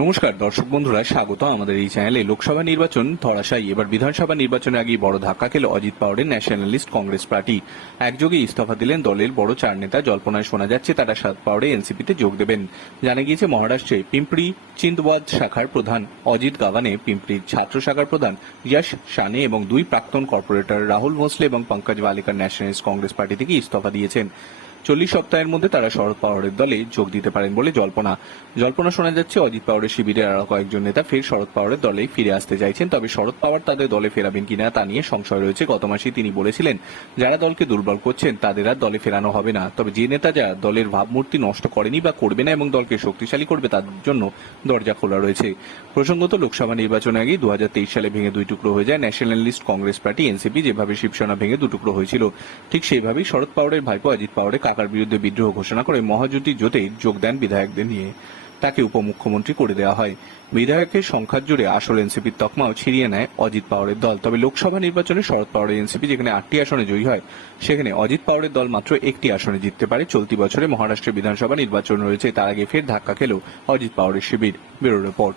নমস্কার, দর্শক বন্ধুরা স্বাগত আমাদের এই চ্যানেলে। লোকসভা নির্বাচন, ধরাশায়ী। এবার বিধানসভা নির্বাচনের আগেই বড় ধাক্কা খেল অজিত পাওয়ারের ন্যাশনালিস্ট কংগ্রেস পার্টি। একযোগে ইস্তফা দিলেন দলের বড় চার নেতা। জল্পনায় শোনা যাচ্ছে, তারা সাত পাওয়ারে এনসিপিতে যোগ দেবেন। জানা গিয়েছে, মহারাষ্ট্রে পিম্পড়ি চিন্দওয়াদ শাখার প্রধান অজিত গাভানে পিম্পড়ির ছাত্র শাখার প্রধান ইয়াশ শানে এবং দুই প্রাক্তন কর্পোরেটর রাহুল ভোসলে এবং পঙ্কজ বালিকার ন্যাশনালিস্ট কংগ্রেস পার্টি থেকে ইস্তফা দিয়েছেন। চল্লিশ সপ্তাহের মধ্যে তারা শরদ পাওয়ারের দলে যোগ দিতে পারেন বলে জল্পনা। জল্পনা শোনা যাচ্ছে, অজিত পাওয়ারের শিবিরের আরও কয়েকজন নেতা ফের শরদ পাওয়ারের দলে ফিরে আসতে চাইছেন। তবে শরদ পাওয়ার তাদের দলে ফেরাবেন কিনা তা নিয়ে সংশয় রয়েছে। গত মাসে তিনি বলেছিলেন, যারা দলকে দুর্বল করছেন তাদের আর দলে ফেরানো হবে না। তবে যে নেতা যা দলের ভাবমূর্তি নষ্ট করেনি বা করবে না এবং দলকে শক্তিশালী করবে তাদের জন্য দরজা খোলা রয়েছে। প্রসঙ্গত, লোকসভা নির্বাচনে আগে দু হাজার তেইশ সালে ভেঙে দুই টুকরো হয়ে যায় ন্যাশনালিস্ট কংগ্রেস পার্টি, এনসিপি যেভাবে শিবসেনা ভেঙে দু টুকরো হয়েছিল, ঠিক সেইভাবেই শরদ পাওয়ারের ভাইপো অজিত পাওয়ারের কাকার বিরুদ্ধে বিদ্রোহ ঘোষণা করে মহাজোটী জোটে যোগ দেন বিধায়কদের নিয়ে। তাকে উপমুখ্যমন্ত্রী করে দেওয়া হয়। বিধায়কের সংখ্যার জুড়ে আসল এনসিপির তকমাও ছিনিয়ে নেয় অজিত পাওয়ারের দল। তবে লোকসভা নির্বাচনে শরদ পাওয়ারের এনসিপি যেখানে আটটি আসনে জয়ী হয়, সেখানে অজিত পাওয়ারের দল মাত্র একটি আসনে জিততে পারে। চলতি বছরে মহারাষ্ট্রের বিধানসভা নির্বাচন রয়েছে, তার আগে ফের ধাক্কা খেল অজিত পাওয়ারের শিবির। Bureau report.